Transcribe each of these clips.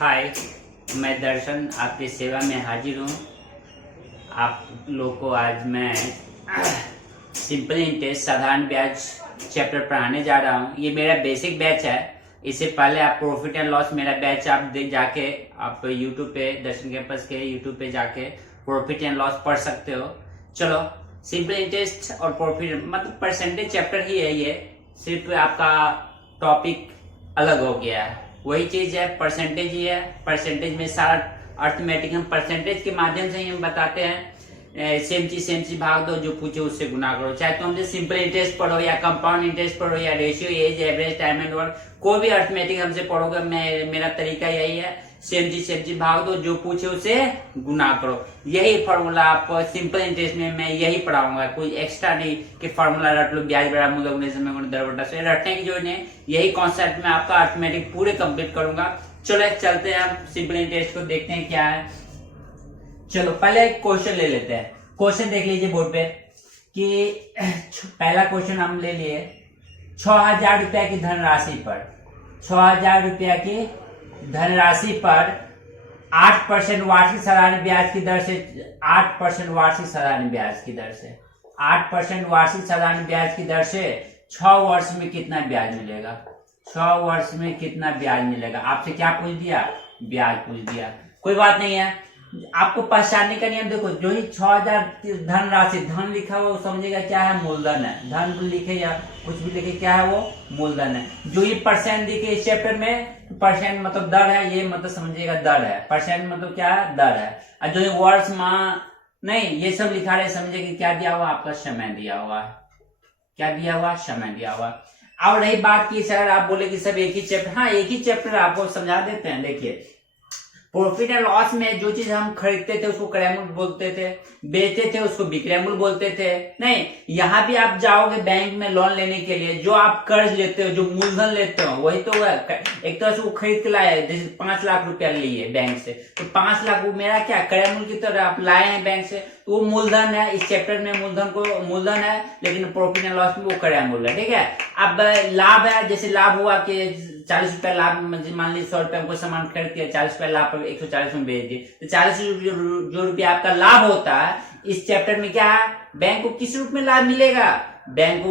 हाय, मैं दर्शन आपकी सेवा में हाजिर हूँ। आप लोग को आज मैं सिंपल इंटरेस्ट साधारण ब्याज चैप्टर पढ़ाने जा रहा हूँ। ये मेरा बेसिक बैच है। इससे पहले आप प्रॉफिट एंड लॉस मेरा बैच आप जाके आप यूट्यूब पे दर्शन कैंपस के यूट्यूब पे जाके प्रॉफिट एंड लॉस पढ़ सकते हो। चलो, सिंपल इंटरेस्ट और प्रॉफिट मतलब परसेंटेज चैप्टर ही है। ये सिर्फ आपका टॉपिक अलग हो गया है, वही चीज है, परसेंटेज ही है। परसेंटेज में सारा अर्थमेटिक हम परसेंटेज के माध्यम से ही हम बताते हैं। सेम चीज भाग दो, जो पूछे उससे गुना करो। चाहे तुम हमसे सिंपल इंटरेस्ट पढ़ो या कंपाउंड इंटरेस्ट पढ़ो या ratio, age, average, time and work, कोई भी अर्थमेटिक हमसे पढ़ोगे, मेरा तरीका यही है, सेम चीज भाग दो, जो पूछे उसे गुना करो। यही फॉर्मूला आपको सिंपल इंटरेस्ट में मैं यही पढ़ाऊंगा, कोई एक्स्ट्रा नहीं कि फॉर्मूला रट लो, ब्याज बड़ा मूल्य गुणे समय गुणे दर बटा सौ, रटने की जरूरत नहीं। यही कॉन्सेप्ट में आपका अर्थमेटिक पूरे कंप्लीट करूंगा। चलो चलते हैं, हम सिंपल इंटरेस्ट को देखते हैं क्या है। चलो पहले एक क्वेश्चन ले लेते हैं। क्वेश्चन देख लीजिए बोर्ड पे कि पहला क्वेश्चन हम ले लिए 6,000 रुपया की धनराशि पर, 6,000 रुपया की धनराशि पर 8% वार्षिक साधारण ब्याज की दर से, 8% वार्षिक साधारण ब्याज की दर से, 8% वार्षिक साधारण ब्याज की दर से 6 वर्ष में कितना ब्याज मिलेगा? 6 वर्ष में कितना ब्याज मिलेगा? आपसे क्या पूछ दिया? ब्याज पूछ दिया। कोई बात नहीं है, आपको पहचानने का नियम देखो। जो ही 6,000 धनराशि, धन लिखा हुआ वो समझेगा क्या है? मूलधन है। धन लिखे या कुछ भी लिखे, क्या है वो? मूलधन है। जो ही परसेंट दिखे इस चैप्टर में, परसेंट मतलब दर है, ये मतलब समझिएगा दर है। परसेंट मतलब क्या है? दर है। और जो ही वर्ष, माह नहीं, ये सब लिखा रहे, समझे कि क्या दिया हुआ? आपका समय दिया हुआ। क्या दिया हुआ? समय दिया हुआ। अब रही बात की सर आप बोले कि सब एक ही चैप्टर, हाँ एक ही चैप्टर आपको समझा देते हैं। देखिए, प्रॉफिट एंड लॉस में जो चीज हम खरीदते थे उसको क्रय मूल्य बोलते थे, बेचते थे उसको विक्रय मूल्य बोलते थे। नहीं, यहाँ भी आप जाओगे बैंक में लोन लेने के लिए, जो आप कर्ज लेते हो, जो मूलधन लेते हो, वही तो है। एक तरह से वो खरीद के लाए, जैसे 5 लाख रुपया लिए बैंक से, तो 5 लाख वो मेरा क्या क्रय मूल्य की तरह आप लाए हैं बैंक से, तो वो मूलधन है। इस चैप्टर में मूलधन है, लेकिन प्रॉफिट एंड लॉस में वो क्रय मूल्य है। ठीक है। अब लाभ है, जैसे लाभ हुआ कि 40 रुपया लाभ, मान लीजिए 100 रुपया हमको सामान खरीद के 40 रुपया लाभ पर 140 में बेच दिए, तो 40 जो रुपया आपका लाभ होता है, इस चैप्टर में क्या है? बैंक को किस रूप में लाभ मिलेगा? बैंक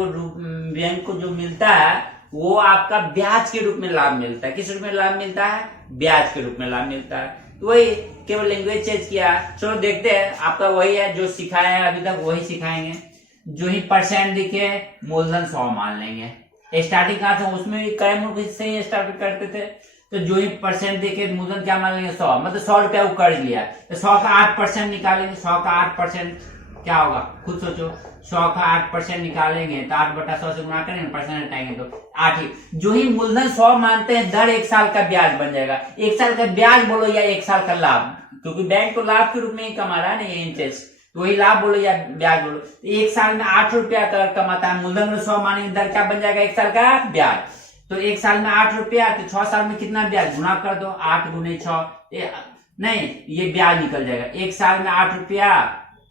को जो मिलता है वो आपका ब्याज के रूप में लाभ मिलता है। किस रूप में लाभ मिलता है? ब्याज के रूप में लाभ मिलता है। तो वही केवल लैंग्वेज चेंज किया। चलो देखते हैं, आपका वही है जो सिखाया है अभी तक, वही सिखाएंगे। जो ही परसेंट दिखे, मूलधन 100 मान लेंगे। स्टार्टिंग कहा था, उसमें भी क्रय मूल्य से ही स्टार्ट करते थे, तो जो ही परसेंट देखे मूलधन क्या मान लेंगे? 100। मतलब 100 रुपया वो कर्ज लिया, तो 100 का 8% निकालेंगे। 100 का 8% क्या होगा? खुद सोचो। 100 का 8% निकालेंगे तो 8 बटा 100 से गुणा करेंगे, परसेंट हटाएंगे तो 8 ही। जो ही मूलधन 100 मानते हैं, दर 1 साल का ब्याज बन जाएगा। 1 साल का ब्याज बोलो या 1 साल का लाभ, क्योंकि बैंक तो लाभ के रूप में ही कमा रहा है ना, ये इंटरेस्ट, तो वही लाभ बोलो या ब्याज बोलो। तो 1 साल में 8 रुपया कमाता है, मूलधन में 100 मानेंगे, दर क्या बन जाएगा? 1 साल का ब्याज। तो 1 साल में 8 रुपया, तो 6 साल में कितना ब्याज? गुना कर दो, 8 गुने 6, नहीं ये ब्याज निकल जाएगा। 1 साल में 8 रुपया,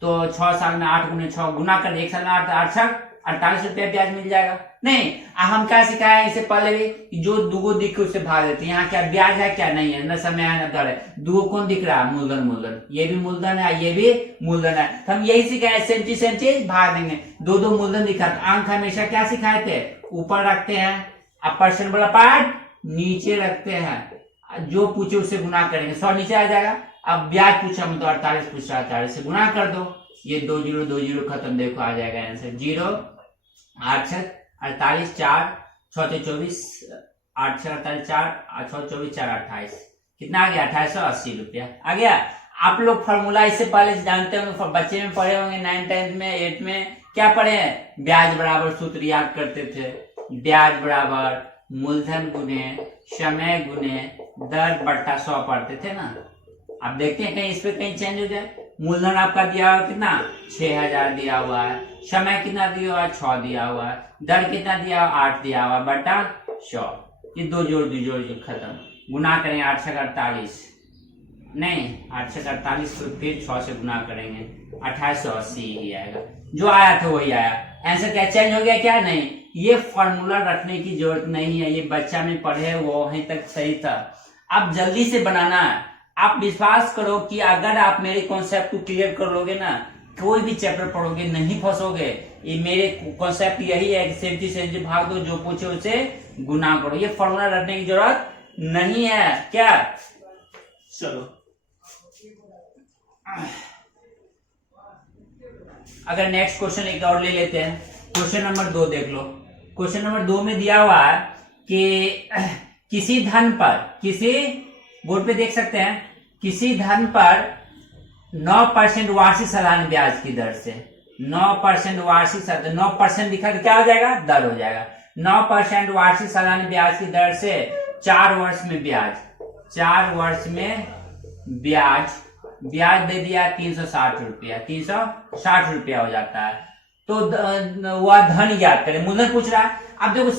तो 6 साल में 8 गुने 6 गुना कर, 1 साल में 8 48 रुपया ब्याज मिल जाएगा। नहीं, हम क्या सिखाया इससे पहले भी, जो दुगो दिख के उससे भाग देते हैं। यहाँ क्या ब्याज है, क्या नहीं है, न समय है न दर है। दुगो कौन दिख रहा है? मूलधन। ये भी मूलधन है, ये भी मूलधन है। तो हम यही सिखाए, सेम चीज भाग देंगे। दो मूलधन दिखा, तो अंक हमेशा क्या सिखाए थे? ऊपर रखते हैं, अब परसेंट वाला पार्ट नीचे रखते हैं, जो पूछे उससे गुना करेंगे। 100 नीचे आ जाएगा। अब ब्याज पूछा तो 48 पूछ रहा, 48 से गुना कर दो, ये 2 जीरो खत्म, देखो आ जाएगा आंसर 0 8 6 48 4 6 24 8 6 48 4 6 24 4 28, कितना आ गया? 2880 रुपया आ गया। आप लोग फॉर्मूला इससे पहले जानते होंगे, बच्चे में पढ़े होंगे, 9th 10th में 8th में क्या पढ़े हैं? ब्याज बराबर सूत्र याद करते थे। ब्याज बराबर मूलधन गुने समय गुने दर बट्टा 100 पढ़ते थे ना। अब देखते हैं कहीं इस पे कहीं चेंज हो जाए। मूलधन आपका दिया हुआ कितना? 6,000 दिया हुआ है। समय कितना दिया हुआ है? 6 दिया हुआ है। दर कितना दिया हुआ? 8 दिया हुआ बटा 100। ये 2 जोड़ खत्म, गुना करेंगे 8 6 48, नहीं 8 6 48 को फिर 6 से गुना करेंगे, 2880 ही आएगा। जो आया था वही आया। आंसर क्या चेंज हो गया? क्या नहीं, ये फॉर्मूला रखने की जरूरत नहीं है, ये बच्चा में पढ़े वो वहीं तक सही था। आप जल्दी से बनाना है। आप विश्वास करो कि अगर आप मेरे कॉन्सेप्ट को क्लियर कर लोगे ना, कोई भी चैप्टर पढ़ोगे नहीं फंसोगे। ये मेरे कॉन्सेप्ट यही है कि 70 भाग दो, जो पूछे उसे गुना करो। ये फॉर्मूला रटने की जरूरत नहीं है क्या। चलो अगर नेक्स्ट क्वेश्चन एक और ले लेते हैं। क्वेश्चन नंबर 2 देख लो। क्वेश्चन नंबर 2 में दिया हुआ है कि किसी धन पर, किसी बोर्ड पे देख सकते हैं, किसी धन पर 9% वार्षिक साधारण ब्याज की दर से 9% वार्षिक 9% लिखा तो क्या हो जाएगा, दर हो जाएगा। 9% वार्षिक साधारण ब्याज की दर से 4 वर्ष में ब्याज, 4 वर्ष में ब्याज दे दिया 360 रुपया, 360 रुपया हो जाता है। तो वह धन याद करें, मूलधन पूछ रहा है। अब देखो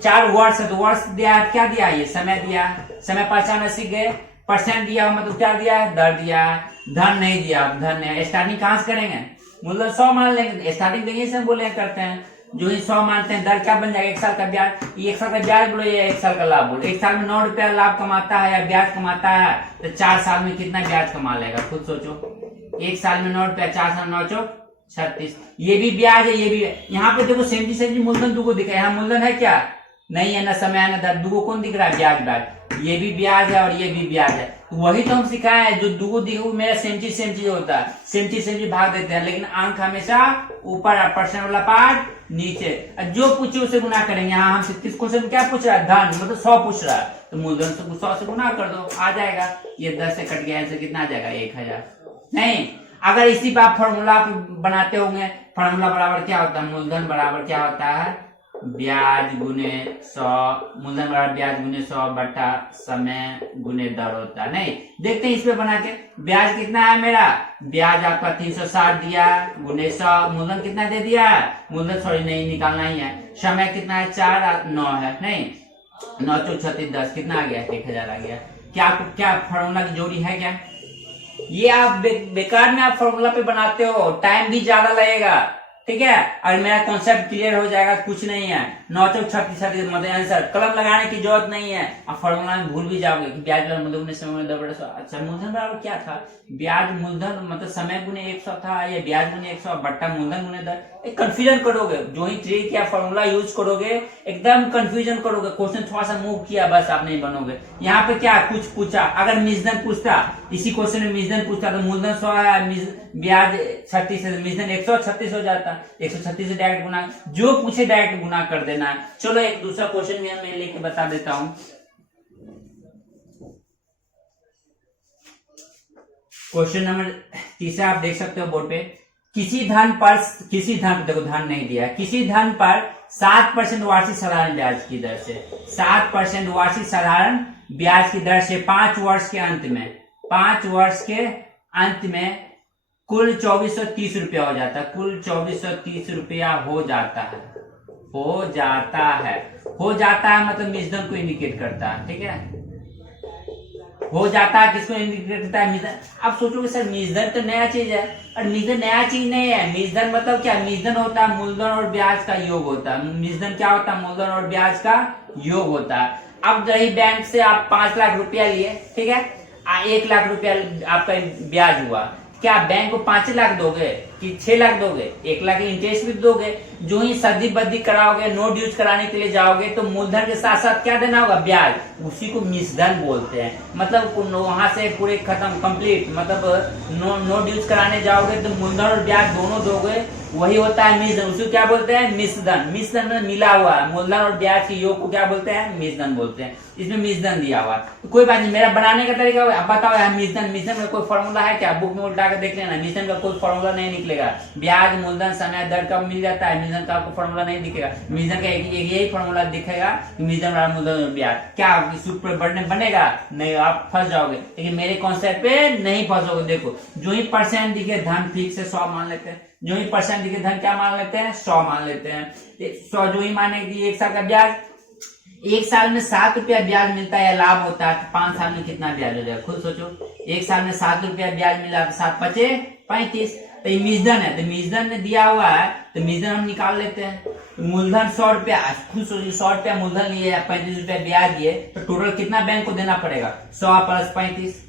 4 वर्ष है तो वर्ष दिया है, क्या दिया है, ये समय दिया है, समय पहचानना सीख गए। परसेंट दिया मतलब क्या दिया है, दर दिया है। धन नहीं दिया, धन नहीं। स्टार्टिंग कहां से करेंगे, मूलधन 100 मान लेंगे, स्टार्टिंग देंगे से बोले करते हैं। जो ही 100 मानते हैं, दर क्या बन जाएगा, 1 साल का ब्याज। 1 साल का ब्याज बोलो या 1 साल का लाभ बोलो। 1 साल में 9 रुपया लाभ कमाता है या ब्याज कमाता है, तो 4 साल में कितना ब्याज कमा लेगा, खुद सोचो। 1 साल में 9 रुपया, 4 साल 9 चौक 36। ये भी ब्याज है, ये भी। यहाँ पे देखो सेंटी मूलधन दुगो दिखा है। यहाँ मूलधन है क्या, नहीं है, ना समय है ना दर। दुगो कौन दिख रहा है, ब्याज ब्याज। ये भी ब्याज है और ये भी ब्याज है। तो वही तो हम सिखाए हैं, जो दुगो दिखो मेरा सेम चीज होता है। सेम चीज भाग देते हैं, लेकिन अंक हमेशा ऊपर, परसेंट वाला पार्ट नीचे। जो पूछे उसे गुना करेंगे। यहाँ हमसे किस क्वेश्चन क्या पूछ रहा है, धन मतलब 100 पूछ रहा है, तो मूलधन से 100 से गुना कर दो, आ जाएगा। ये 10 से कट गया, इससे कितना आ जाएगा, 1000। नहीं, अगर इसी पर आप फॉर्मूला बनाते होंगे, फॉर्मूला बराबर क्या होता है, मूलधन बराबर क्या होता है, ब्याज गुने 100। मूलधन बराबर ब्याज गुने 100 बटा समय गुने दर होता है। नहीं, देखते हैं इस पे बना के। ब्याज कितना है मेरा, ब्याज आपका 360 दिया गुने 100। मूलधन कितना दे दिया, मूलधन सॉरी नहीं निकालना ही है। समय कितना है, 4 9 है, नहीं 9 चौक 36 10, कितना आ गया, 1000 आ गया। क्या फॉर्मूला की जोड़ी है क्या, ये आप बेकार में आप फॉर्मूला पे बनाते हो, टाइम भी ज्यादा लगेगा, ठीक है। और मेरा कॉन्सेप्ट क्लियर हो जाएगा, कुछ नहीं है। 9 चौक 36 मतलब आंसर, कलम लगाने की जरूरत नहीं है। आप फॉर्मूला में भूल भी जाओगे कि ब्याज मूलधन समय गुने 100। अच्छा, मूलधन बराबर क्या था, ब्याज मूलधन मतलब समय गुने 100 था, या ब्याज गुने 100 बट्टा मूलधन गुने दर। कंफ्यूजन करोगे, जो ही ट्रिक या फॉर्मूला यूज करोगे एकदम कंफ्यूजन करोगे। क्वेश्चन थोड़ा सा मूव किया बस, आप नहीं बनोगे। यहाँ पे क्या कुछ पूछा, अगर मिश्रण पूछता, इसी क्वेश्चन में मिश्रण पूछता तो मूलधन 100 है, ब्याज 36 है, मिश्रण 136 हो जाता। 136 से डायरेक्ट गुना, जो पूछे डायरेक्ट गुना कर देना है। चलो एक दूसरा क्वेश्चन भी मैं लेके बता देता हूं। क्वेश्चन नंबर 3 आप देख सकते हो बोर्ड पे। किसी धन देखो धन नहीं दिया, किसी धन पर 7% वार्षिक साधारण ब्याज की दर से, 7% वार्षिक साधारण ब्याज की दर से 5 वर्ष के अंत में कुल 2430 रुपया हो जाता है। कुल 2430 रुपया हो जाता है मतलब मिश्रण को इंडिकेट करता है, ठीक है। हो जाता है किसको इंडिकेट करता है, मिश्रण। आप सोचोगे सर मिश्रण तो नया चीज है, और मिश्रण नया चीज नहीं है। मिश्रण मतलब क्या, मिश्रण होता है मूलधन और ब्याज का योग होता है। मिश्रण क्या होता है, मूलधन और ब्याज का योग होता है। अब रही बैंक से आप 5 लाख रुपया लिए, ठीक है, 1 लाख रुपया आपका ब्याज हुआ, क्या बैंक को 5 लाख दोगे कि 6 लाख दोगे, 1 लाख इंटरेस्ट भी दोगे। जो ही सद्दी बद्दी कराओगे, नो ड्यूज कराने के लिए जाओगे, तो मूलधन के साथ साथ क्या देना होगा, ब्याज। उसी को मिश्रण बोलते हैं। मतलब वहां से पूरे खत्म कंप्लीट, मतलब नो ड्यूज कराने जाओगे तो मूलधन और ब्याज दोनों दोगे, वही होता है मिश्रण। उसको क्या बोलते हैं, मिश्रण। मिश्रण में मिला हुआ है, मूलधन और ब्याज के योग को क्या बोलते हैं, मिश्रण बोलते हैं। इसमें मिश्रण दिया हुआ तो कोई बात नहीं, मेरा बनाने का तरीका अब बताओ। मिश्रण में कोई फॉर्मूला है क्या, बुक में उल्टा कर देख लेना। मिश्रण का कोई फॉर्मूला नहीं निकलेगा। ब्याज मूलधन समय दर का मिल जाता है, मिश्रण का आपको फॉर्मूला नहीं दिखेगा। मिश्रण का एक यही फॉर्मूला दिखेगा, मिश्रण बराबर मूलधन और ब्याज। क्या सूत्र बनेगा, नहीं, आप फंस जाओगे। लेकिन मेरे कॉन्सेप्ट पे नहीं फंसोगे। देखो जो ही परसेंट दिखे धन फिक्स से 100 मान लेते हैं, जो ही परसेंट दिखे धन क्या मान लेते हैं, 100 मान लेते हैं। 100 जो ही माने कि 1 साल का ब्याज, 1 साल में 7 रुपया ब्याज मिलता है या लाभ होता है, तो 5 साल में कितना ब्याज हो जाएगा, खुद सोचो। 1 साल में 7 रुपया ब्याज मिला तो 7 पचे 35। तो ये मिश्रण है, तो मिश्रण ने दिया हुआ है, तो मिश्रण हम निकाल लेते हैं। तो मूलधन 100 रुपया, खुद सोचिए 100 रुपया मूलधन लिए, 35 रुपया ब्याज दिए, तो टोटल कितना बैंक को देना पड़ेगा? 100 प्लस 35,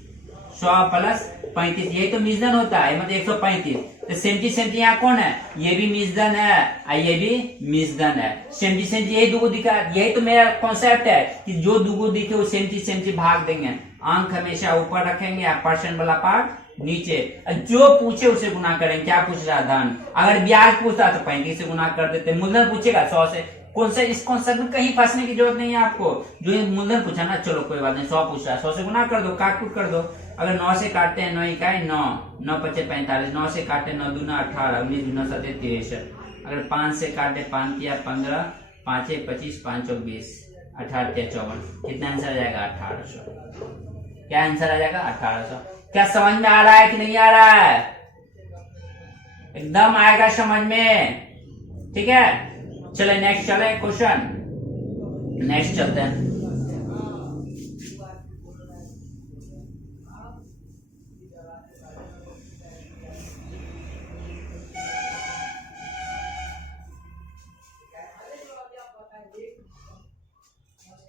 100 प्लस 35, यही तो मिश्रण होता है, मतलब 135। तो सेमटी सेमटी यहाँ कौन है? ये भी मिश्रण है और ये भी मिश्रण है। सेमटी सेमटी यही दुगो दिखा, यही तो मेरा कॉन्सेप्ट है कि जो दुगो दिखे वो सेमटी सेमटी भाग देंगे। अंक हमेशा ऊपर रखेंगे या परसेंट वाला पार्ट नीचे, जो पूछे उसे गुना करेंगे। क्या पूछ रहा? धन। अगर ब्याज पूछता तो 35 से गुना कर देते। मूलधन पूछेगा 100 से। कौन से इस कॉन्सेप्ट में कहीं फंसने की जरूरत नहीं है आपको। जो ये मूलधन पूछा ना, चलो कोई बात नहीं, 100 पूछ रहा है, 100 से गुना कर दो, काट कूट कर दो। अगर 9 से काटते हैं, 9 इकाई 9, 9 पचे 45, 9 से काटे 9 दूना 18, 19 दूना 7 63। अगर 5 से काटे 5 किया 15, 5 25, 5 24, 18 54, कितना आंसर आ जाएगा? 1800। क्या आंसर आ जाएगा? 1800। क्या समझ में आ रहा है कि नहीं आ रहा है? एकदम आएगा समझ में, ठीक है। चले नेक्स्ट, चले क्वेश्चन नेक्स्ट चलते हैं।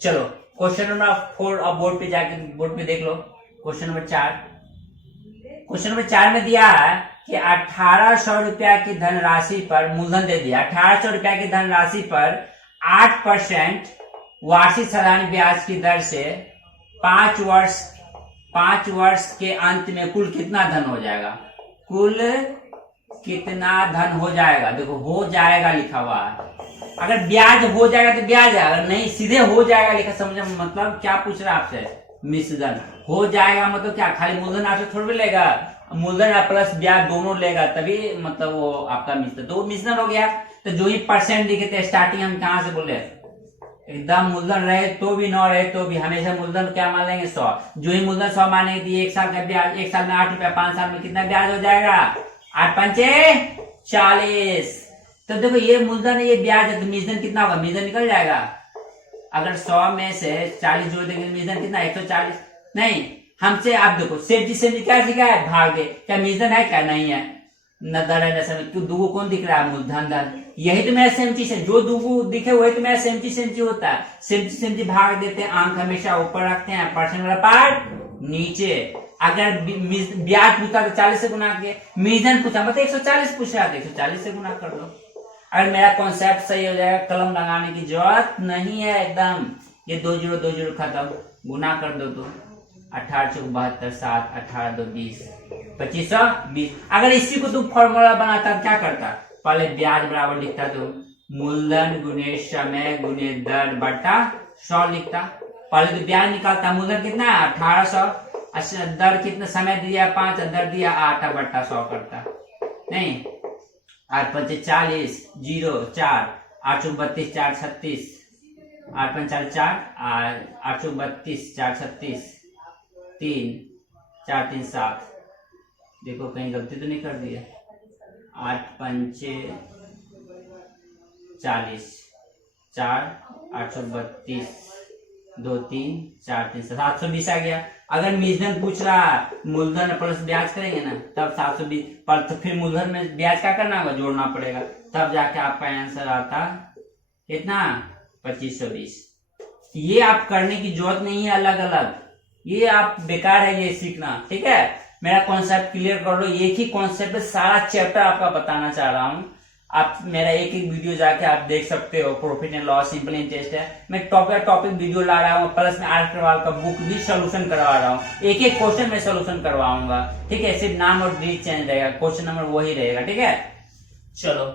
चलो क्वेश्चन नंबर 4, अब बोर्ड पे जाके बोर्ड पे देख लो। क्वेश्चन नंबर 4, क्वेश्चन नंबर 4 में दिया है कि 1800 रुपया की धनराशि पर, मूलधन दे दिया, 1800 रुपया की धनराशि पर 8% वार्षिक साधारण ब्याज की दर से 5 वर्ष के अंत में कुल कितना धन हो जाएगा? कुल कितना धन हो जाएगा? देखो हो जाएगा लिखा हुआ है। अगर ब्याज हो जाएगा तो ब्याज है, अगर नहीं सीधे हो जाएगा लिखा, समझ मतलब क्या पूछ रहा है आपसे? मिश्रण हो जाएगा मतलब क्या? खाली मूलधन आपसे थोड़ी लेगा, मूलधन प्लस ब्याज दोनों लेगा, तभी मतलब वो आपका मिश्रण। तो मिश्रण हो गया। तो जो ही परसेंट लिखे थे स्टार्टिंग, हम कहां से बोले? एकदम मूलधन रहे तो भी, न रहे तो भी, हमेशा मूलधन क्या मान लेंगे? 100। जो ही मूलधन 100 मानेंगे तो 1 साल का ब्याज, 1 साल में 8 रुपया, 5 साल में कितना ब्याज हो जाएगा? 8 पंचे 40। तो देखो ये मूलधन है, ये ब्याज है, तो मिश्रण कितना होगा? मिश्रण निकल जाएगा। अगर 100 में से 40 जोड़ देंगे, मिश्रण कितना? 140। नहीं, हमसे आप देखो सेफ्टी से क्या सीखा है? भाग दे। क्या मिश्रण है? क्या नहीं है? न धन है न समय। क्यों? दुगो कौन दिख रहा है? मूलधन धन। यही तो मेरा सेम चीज है, जो दुगो दिखे वही तो मेरा सेम चीज होता है। सेम चीज भाग देते हैं, अंक हमेशा ऊपर रखते हैं, परसेंट वाला पार्ट नीचे। अगर ब्याज पूछा तो 40 से गुना किए, मिश्रण पूछा मतलब 140 पूछ रहा था, 140 से गुना कर दो। अगर मेरा कॉन्सेप्ट सही हो जाएगा, कलम लगाने की जरूरत नहीं है एकदम। ये 2 0 खत्म, गुना कर दो तो 18 चौक 72, 7 18 2 20, 2520। अगर इसी को तुम फॉर्मूला बनाता क्या करता? पहले ब्याज बराबर लिखता, तो मूलधन गुने समय गुने दर बटा 100 लिखता। पहले तो ब्याज निकालता, मूलधन कितना है? 1800, अच्छा दर कितना, समय दिया 5, दर दिया 8 बटा 100 करता। नहीं, 8 पंचे 40, 0 4, 8 32 4 36, 8 पंचाल 4, 8 32 4 36, 3 4 3 7। देखो कहीं गलती तो नहीं कर दी है? 8 पंचे 40, 4 832, 2 3 4 3 720 आ गया। अगर मिश्रण पूछ रहा मूलधन प्लस ब्याज करेंगे ना, तब 720 पर, तो फिर मूलधन में ब्याज क्या करना होगा? जोड़ना पड़ेगा, तब जाके आपका आंसर आता कितना? 2520। ये आप करने की जरूरत नहीं है अलग अलग, ये आप बेकार है ये सीखना, ठीक है। मेरा कॉन्सेप्ट क्लियर कर लो, एक ही कॉन्सेप्ट पे सारा चैप्टर आपका बताना चाह रहा हूँ। आप मेरा एक एक वीडियो जाके आप देख सकते हो। Profit and loss, simple interest है, मैं टॉपिक वीडियो ला रहा हूँ, प्लस में आर्टवाल का बुक भी सोल्यूशन करवा रहा हूँ। एक एक क्वेश्चन में सोल्यूशन करवाऊंगा, ठीक है। सिर्फ नाम और डेट चेंज रहेगा, क्वेश्चन नंबर वही रहेगा, ठीक है। चलो,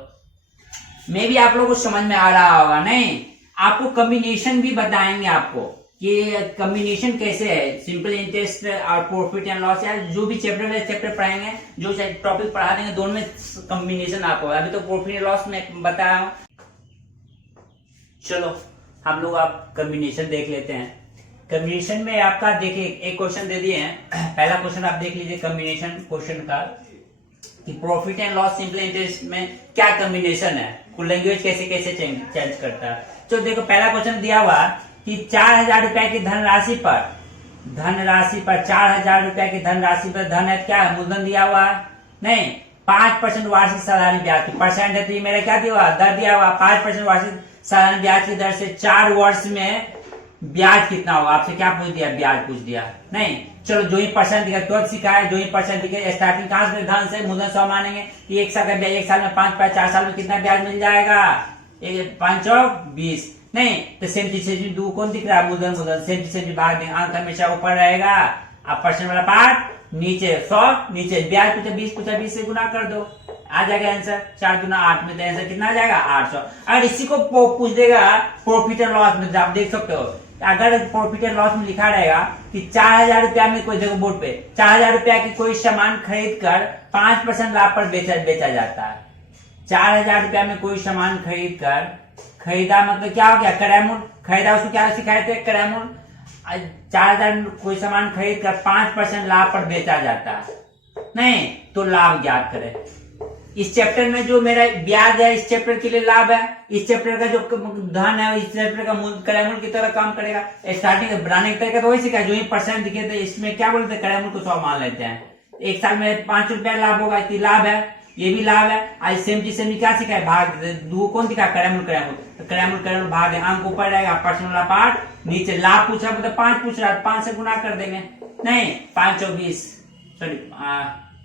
मे भी आप लोगों को समझ में आ रहा होगा। नहीं, आपको कॉम्बिनेशन भी बताएंगे आपको कि कॉम्बिनेशन कैसे है, सिंपल इंटरेस्ट और प्रॉफिट एंड लॉस, या जो भी चैप्टर पढ़ाएंगे, जो टॉपिक पढ़ा देंगे, दोनों में कॉम्बिनेशन आपको। अभी तो प्रॉफिट एंड लॉस में बताया हूं। चलो हम लोग आप कॉम्बिनेशन देख लेते हैं। कॉम्बिनेशन में आपका देखिए एक क्वेश्चन दे दिए हैं। पहला क्वेश्चन आप देख लीजिए कॉम्बिनेशन क्वेश्चन का, कि profit and loss simple interest में क्या कॉम्बिनेशन है, कुल लैंग्वेज कैसे कैसे चेंज करता है। तो देखो पहला क्वेश्चन दिया हुआ कि 4000 रुपए की धनराशि पर 4000 रुपए की धनराशि पर धन है क्या है? मूलधन दिया हुआ है, नहीं, 5% वार्षिक साधारण ब्याज की परसेंट है, तो ये मेरा क्या दिया हुआ, दर दिया हुआ 5% वार्षिक साधारण ब्याज की दर से 4 वर्ष में ब्याज कितना होगा। आपसे क्या पूछ दिया, ब्याज पूछ दिया नहीं। चलो जो ही परसेंट दिखा तो सीखा है, जो ही परसेंट दिखे स्टार्टिंग कहां से, धन से, मूलधन 100 मानेंगे। एक साल का ब्याज, एक साल में 5, 4 साल में कितना ब्याज मिल जाएगा, 5 और 20 नहीं। तो 70 दो कौन दिख रहा है, मूलधन मूलधन 70 भाग देंगे, अंक हमेशा ऊपर रहेगा। अब परसेंट वाला पार्ट नीचे 100, नीचे ब्याज पूछा 20, पूछा 20 से गुना कर दो, आ जाएगा आंसर। 4 गुना 8 में तो आंसर कितना आ जाएगा, 800। अगर इसी को पूछ देगा प्रॉफिट एंड लॉस में, आप देख सकते हो अगर प्रॉफिट एंड लॉस में लिखा रहेगा कि 4000 रुपया में कोई, देखो बोर्ड पे 4000 रुपया की कोई सामान खरीद कर 5% लाभ पर बेचा जाता है। 4000 रुपया में कोई सामान खरीद कर, खरीदा मतलब क्या हो गया, क्रय मूल्य, खरीदा उसको क्या सिखाए थे, क्रय मूल्य। 4000 में कोई सामान खरीद कर 5% लाभ पर बेचा जाता है नहीं, तो लाभ ज्ञात करें। इस चैप्टर में जो मेरा ब्याज है, इस चैप्टर के लिए लाभ है, इस चैप्टर का जो धन है, इस चैप्टर का क्रय मूल्य की तरह काम करेगा। स्टार्टिंग बनाने की तरीका तो वही सीखा, जो ही परसेंट दिखे थे इसमें क्या बोलते हैं, क्रय मूल्य को 100 मान लेते हैं। एक साल में 5 रुपया लाभ होगा, इतनी लाभ है, ये भी लाभ है। आज सेम क्या सीखा है, भाग दो कौन दिखा, क्रय मूल्य क्रय मूल्य भाग, अंक ऊपर रहेगा, परसेंट वाला पार्ट नीचे। लाभ पूछ रहा मतलब 5 पूछ रहा है, 5 से गुना कर देंगे नहीं, 5 और 20, सॉरी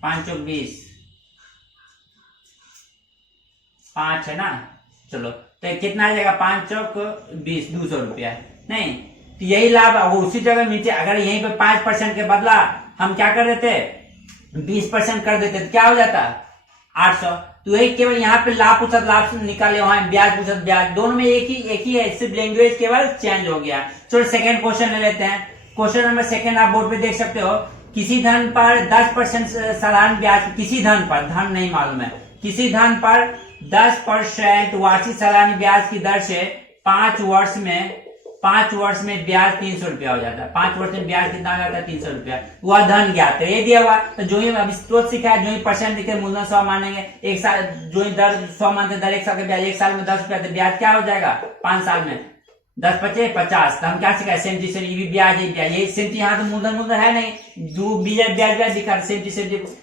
5 और 20, 5 है ना। चलो तो कितना आ जाएगा, 5 चौक 20, 200 रुपया नहीं। तो यही लाभ है। उसी जगह नीचे अगर यहीं पे 5% के बदला हम क्या कर देते, 20% कर देते तो क्या हो जाता, 800। तो यही केवल यहाँ पे लाभ पूछा, लाभ निकाले, वहां ब्याज पूछा, ब्याज, दोनों में एक ही है, सिर्फ लैंग्वेज केवल चेंज हो गया। चलो सेकेंड क्वेश्चन ले लेते हैं। क्वेश्चन नंबर सेकेंड आप बोर्ड पे देख सकते हो, किसी धन पर 10% साधारण ब्याज, किसी धन पर, धन नहीं मालूम है, किसी धन पर 10% वार्षिक सालाना ब्याज की दर से 5 वर्ष में ब्याज 300 रुपया हो जाता है। 5 वर्ष में ब्याज कितना आ जाता है, 300 रुपया। वह धन ज्ञात है, ये दिया हुआ। तो जो ही अभी स्रोत सीखा है, जो ही परसेंट दिखे, मूलधन 100 मानेंगे, एक साल जो ही दर 100 मानते, दर एक साल का ब्याज, एक साल में 10 रुपया, तो ब्याज क्या हो जाएगा, 5 साल में 10 पचे 50। तो हम क्या सीखा, सेम चीज, ये भी ब्याज है, ब्याज यही सेम चीज। यहाँ तो मूलधन है नहीं, दो ब्याज दिखा, सेम चीज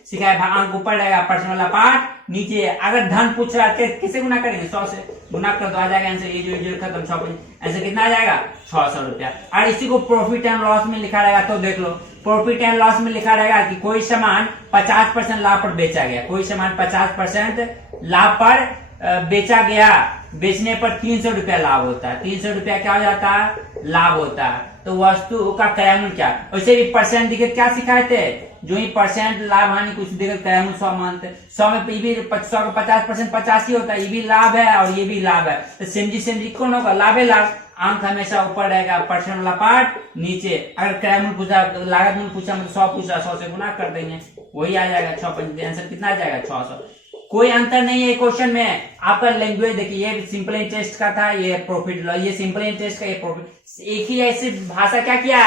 सिखाया, अंक ऊपर रहेगा, परसेंट वाला पार्ट नीचे। अगर धन पूछ रहा है किसे गुना करेंगे, 100 से गुना कर दो, आ जाएगा आंसर। ये जो खत्म 100, आंसर कितना आ जाएगा, 600 रुपया। और इसी को प्रॉफिट एंड लॉस में लिखा रहेगा, तो देख लो प्रॉफिट एंड लॉस में लिखा रहेगा कि कोई सामान 50% लाभ पर बेचा गया, कोई सामान 50% लाभ पर बेचा गया, बेचने पर 300 रुपया लाभ होता है। 300 रुपया क्या हो जाता है, लाभ होता है। तो वस्तु का क्रय मूल्य क्या, वैसे भी परसेंट दिखे क्या सिखाए थे, जो ही परसेंट लाभ हानि कुछ देकर क्रय मूल्य 100 मानते, 100 में ये भी 100 का 50% 50 ही होता है, ये भी लाभ है और ये भी लाभ है। तो सेम जी कौन होगा, लाभ है, लाभ। अंक हमेशा ऊपर रहेगा, परसेंट वाला पार्ट नीचे। अगर क्रय मूल्य पूछा, लागत मूल्य पूछा, मतलब 100 पूछा, 100 से गुना कर देंगे, वही आ जाएगा 6, आंसर कितना आ जाएगा, 600। कोई अंतर नहीं है क्वेश्चन में। आपका लैंग्वेज देखिए, ये सिंपल इंटरेस्ट का था, ये प्रॉफिट लॉस, ये सिंपल इंटरेस्ट का, ये प्रॉफिट, एक ही ऐसी भाषा क्या किया,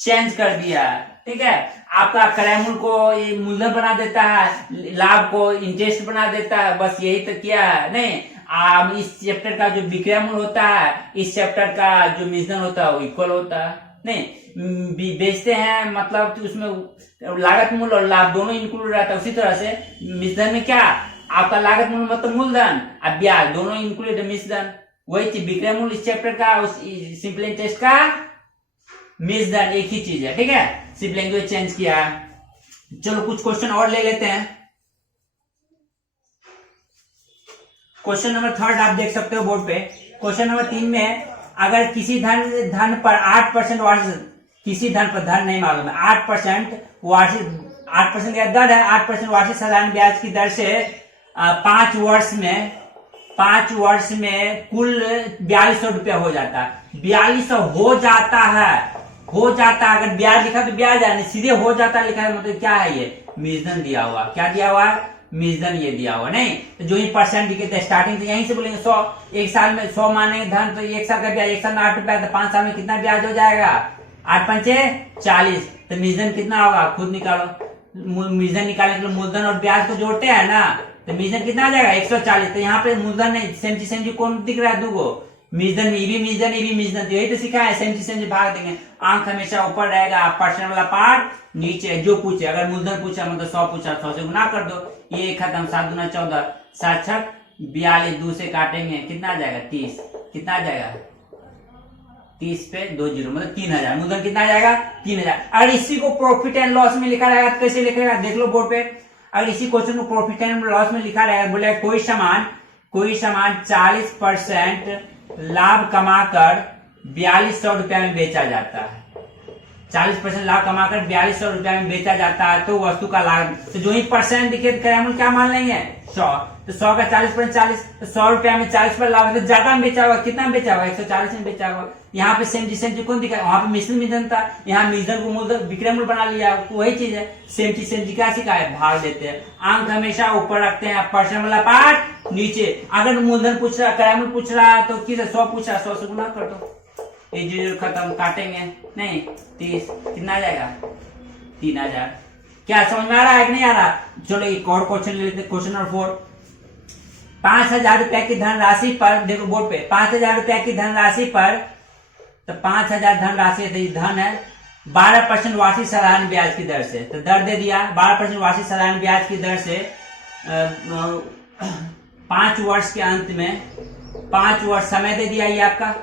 चेंज कर दिया। ठीक है, आपका क्रय मूल्य को ये मूलधन बना देता है, लाभ को इंटरेस्ट बना देता है, बस यही तो किया है। नहीं, इस चैप्टर का जो विक्रय मूल्य होता है, इस चैप्टर का जो मिश्रण होता है वो इक्वल होता है। नहीं, बेचते हैं मतलब कि उसमें लागत मूल्य और लाभ दोनों इंक्लूड रहता है। उसी तरह से मिश्रण में क्या, आपका लागत मूल्य मतलब मूलधन और ब्याज दोनों इंक्लूड मिश्रण, वही चीज विक्रय मूल्य इस चैप्टर का, उस सिंपल इंटरेस्ट का मिश्रण, एक ही चीज है। ठीक है, सिर्फ लैंग्वेज चेंज किया है। चलो कुछ क्वेश्चन और ले लेते हैं। क्वेश्चन नंबर 3 आप देख सकते हो बोर्ड पे। क्वेश्चन नंबर 3 में अगर किसी धन पर 8% वार्षिक, किसी धन पर, धन नहीं मालूम है, 8% वार्षिक, 8% का दर है, 8% वार्षिक साधारण ब्याज की दर से 5 वर्ष में कुल 4200 रुपया हो जाता है। 4200 हो जाता है, अगर ब्याज लिखा तो ब्याज है, सीधे हो जाता लिखा है, मतलब क्या है, ये मिश्रण दिया हुआ, क्या दिया हुआ है, मिश्रण ये दिया हुआ। नहीं तो जो ही परसेंट दिखे थे स्टार्टिंग से यहीं से बोलेंगे 100, एक साल में 100 मानेंगे धन, तो एक साल का ब्याज, एक साल में 8 रुपया, तो 5 साल में कितना ब्याज हो जाएगा, 8 पंचे 40। तो मिश्रण कितना होगा, खुद निकालो। मिश्रण निकालने के लिए मूलधन और ब्याज को जोड़ते हैं ना, तो मिश्रण कितना आ जाएगा, 140। तो यहाँ पे मूलधन नहीं, सेम चीज कौन दिख रहा है, दूगो, मीजन में ईबी मीजन, यही तो सिखा है। सेम भाग देंगे, आंख हमेशा ऊपर रहेगा, पर्सन वाला पार्ट नीचे। जो पूछे, अगर मूलधन पूछा मतलब 100 पूछा, 100 से गुना कर दो, ये खत्म। 7 दूना 14, 7 छक 42, 2 से काटेंगे कितना आ जाएगा 30, कितना आ जाएगा 30 पे 2 जीरो मतलब 3000। मूलधन कितना आ जाएगा 3000। अगर इसी को प्रॉफिट एंड लॉस में लिखा रहेगा तो कैसे लिखेगा, देख लो बोर्ड पे। अगर इसी क्वेश्चन को प्रॉफिट एंड लॉस में लिखा रहेगा, बोले कोई सामान 40% लाभ कमाकर 4200 रुपया में बेचा जाता है। 40% लाभ कमाकर 4200 रुपया में बेचा जाता है, तो वस्तु का लाभ, तो जो ही परसेंट दिखे तो हम क्या मान लेंगे 100। तो 100 का 40% 40, तो 100 रुपया में 40 पर लाभ, तो ज्यादा में बेचा होगा, कितना में बेचा होगा 140 में बेचा होगा। यहाँ पे सेम चीज कौन दिखा, वहां पे मिश्रण मीधन था, यहाँ मिश्रण को मूलधन विक्रय मूल्य बना लिया, वही चीज है। सेम चीज क्या सिखा है, भाग देते हैं। आंख हमेशा ऊपर रखते हैं, पर्सन वाला पार्ट नीचे। अगर मूलधन पूछ रहा, क्रय मूल्य पूछ रहा है तो किस 100 पूछा, 100 से गुना कर दो, ये जीरो खत्म, काटेंगे नहीं 30, कितना आ जाएगा 3000। क्या समझ में आ रहा है कि नहीं आ रहा? चलो एक और क्वेश्चन ले लेते, क्वेश्चन नंबर 4। 5000 रुपए की धनराशि पर, देखो बोर्ड पे, 5000 रुपए की धनराशि पर, तो 5000 धनराशि धन है, 12% वार्षिक साधारण ब्याज की दर से, तो दर दे दिया 12% वार्षिक साधारण ब्याज की दर से 5 वर्ष के अंत में, 5 वर्ष समय दे दिया ये आपका।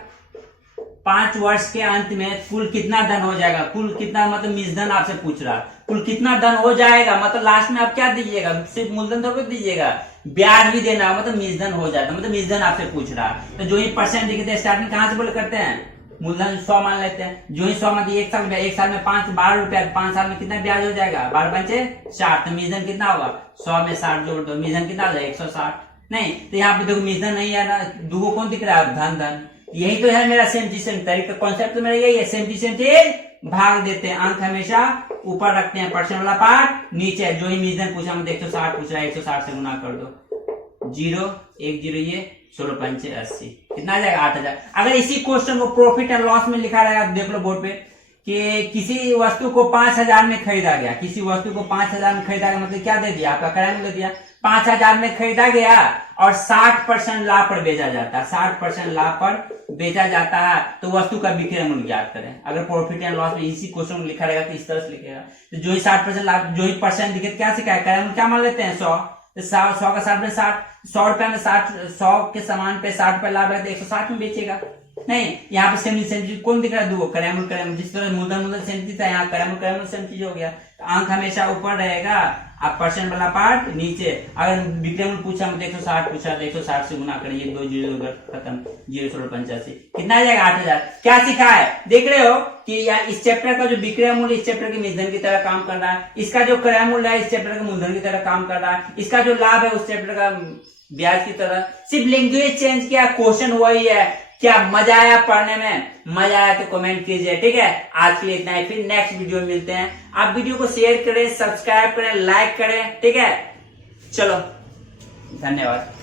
5 वर्ष के अंत में कुल कितना धन हो जाएगा, कुल कितना मतलब मिश्रण आपसे पूछ रहा, कुल कितना धन हो जाएगा, मतलब लास्ट में आप क्या दीजिएगा, सिर्फ मूलधन तो दीजिएगा, ब्याज भी देना, मतलब मिश्रण हो जाता, मतलब मिश्रण आपसे पूछ रहा। तो जो ही परसेंट दिखते हैं स्टार्टिंग कहां से बोले करते हैं, मूलधन 100 मान लेते हैं। जो ही 100 मतलब 1 साल में 12 रुपया, 5 साल में कितना ब्याज हो जाएगा, 12 पंचे 60, तो मिश्रण कितना होगा 100 में 60 जोड़ दो, मिश्रण कितना हो जाएगा 160। नहीं तो यहाँ पे देखो मिश्रण नहीं है ना, दूगो कौन दिख रहा है, धन धन, यही तो है मेरा सेम तरीका, कॉन्सेप्ट तो मेरा यही है। सेम भाग देते हैं, आंख हमेशा ऊपर रखते हैं, पर्सन वाला पार्ट नीचे। जो ही मिश्रण पूछा हम 160 पूछ रहा है, 160 से गुना कर दो, 0 1 0, ये 16 पंचे 80, कितना आ जाएगा 8000। अगर इसी क्वेश्चन को प्रॉफिट एंड लॉस में लिखा रहेगा, देख लो बोर्ड पे, कि किसी वस्तु को 5000 में खरीदा गया, किसी वस्तु को 5000 में खरीदा गया, मतलब क्या दे दिया आपका क्रय मूल्य दिया, 5000 में खरीदा गया और 60% लाभ पर बेचा जाता है, 60% लाभ पर बेचा जाता है, तो वस्तु का विक्रय मूल्य ज्ञात करें। अगर प्रॉफिट एंड लॉस में इसी क्वेश्चन में लिखा रहेगा तो इस तरह से लिखेगा। तो जो ही 60% लाभ, जो ही परसेंट दिखे क्या सिखाया, क्रय मूल्य क्या मान लेते हैं 100, तो 100 का 60 में 60, 100 रुपए में 60, 100 के सामान पे 60 रुपए लाभ है तो 160 में बेचेगा। नहीं, यहाँ पे सेम चीज कौन दिख रहा है, दो क्रय मूल्य, जिस तरह मूलधन सेम चीज था, यहाँ क्रय मूल्य सेम चीज हो गया। तो आंख हमेशा ऊपर रहेगा, आप परसेंट वाला पार्ट नीचे। अगर विक्रय मूल्य पूछा मतलब 160 पूछा तो 160 से गुना करेंगे, 2 जीरो खत्म, 0 16 85, कितना आ जाएगा 8000। क्या सीखा है, देख रहे हो कि यार इस चैप्टर का जो विक्रय मूल्य इस चैप्टर के मिश्रण की तरह काम कर रहा है, इसका जो क्रय मूल्य है इस चैप्टर के मूलधन की तरह काम कर रहा है, इसका जो लाभ है उस चैप्टर का ब्याज की तरह। सिर्फ लैंग्वेज चेंज किया, क्वेश्चन वही है। क्या मजा आया पढ़ने में? मजा आया तो कमेंट कीजिए, ठीक है। आज के लिए इतना ही, फिर नेक्स्ट वीडियो में मिलते हैं। आप वीडियो को शेयर करें, सब्सक्राइब करें, लाइक करें, ठीक है। चलो, धन्यवाद।